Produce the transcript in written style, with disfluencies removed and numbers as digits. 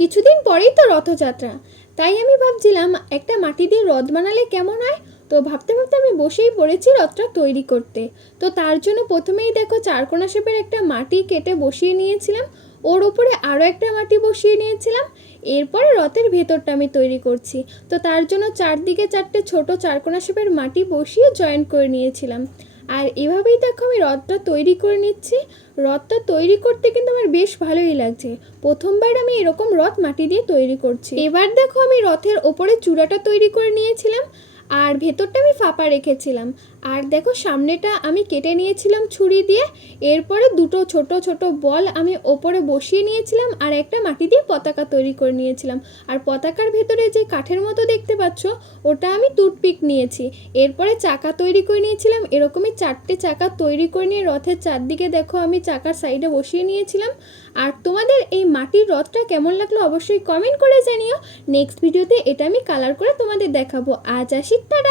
কিছুদিন পরেই তো রথযাত্রা, তাই আমি ভাবছিলাম একটা মাটি দিয়ে রথ বানালে কেমন হয়। তো ভাবতে ভাবতে আমি বসেই পড়েছি রথটা তৈরি করতে। তো তার জন্য প্রথমেই দেখো চারকোনা শেপের একটা মাটি কেটে বসিয়ে নিয়েছিলাম, ওর উপরে আরও একটা মাটি বসিয়ে নিয়েছিলাম। এরপরে রথের ভেতরটা আমি তৈরি করছি। তো তার জন্য চারদিকে চারটে ছোট চারকোনা শেপের মাটি বসিয়ে জয়েন করে নিয়েছিলাম। আর এভাবেই দেখো আমি রথটা তৈরি করে নিচ্ছি। রথটা তৈরি করতে কিন্তু আমার বেশ ভালোই লাগছে। প্রথমবার আমি এরকম রথ মাটি দিয়ে তৈরি করছি। এবার দেখো আমি রথের ওপরে চূড়াটা তৈরি করে নিয়েছিলাম, আর ভেতরটা আমি ফাঁপা রেখেছিলাম। আর দেখো সামনেটা আমি কেটে নিয়েছিলাম ছুরি দিয়ে। এরপরে দুটো ছোট ছোট বল আমি ওপরে বসিয়ে নিয়েছিলাম, আর একটা মাটি দিয়ে পতাকা তৈরি করে নিয়েছিলাম। আর পতাকার ভেতরে যে কাঠের মতো দেখতে পাচ্ছ, ওটা আমি টুথপিক নিয়েছি। এরপরে চাকা তৈরি করে নিয়েছিলাম, এরকমই চারটে চাকা তৈরি করে নিয়ে রথের চারদিকে দেখো আমি চাকার সাইডে বসিয়ে নিয়েছিলাম। আর তোমাদের এই মাটির রথটা কেমন লাগলো অবশ্যই কমেন্ট করে জানিও। নেক্সট ভিডিওতে এটা আমি কালার করে তোমাদের দেখাবো। আজ আসি, টাটা।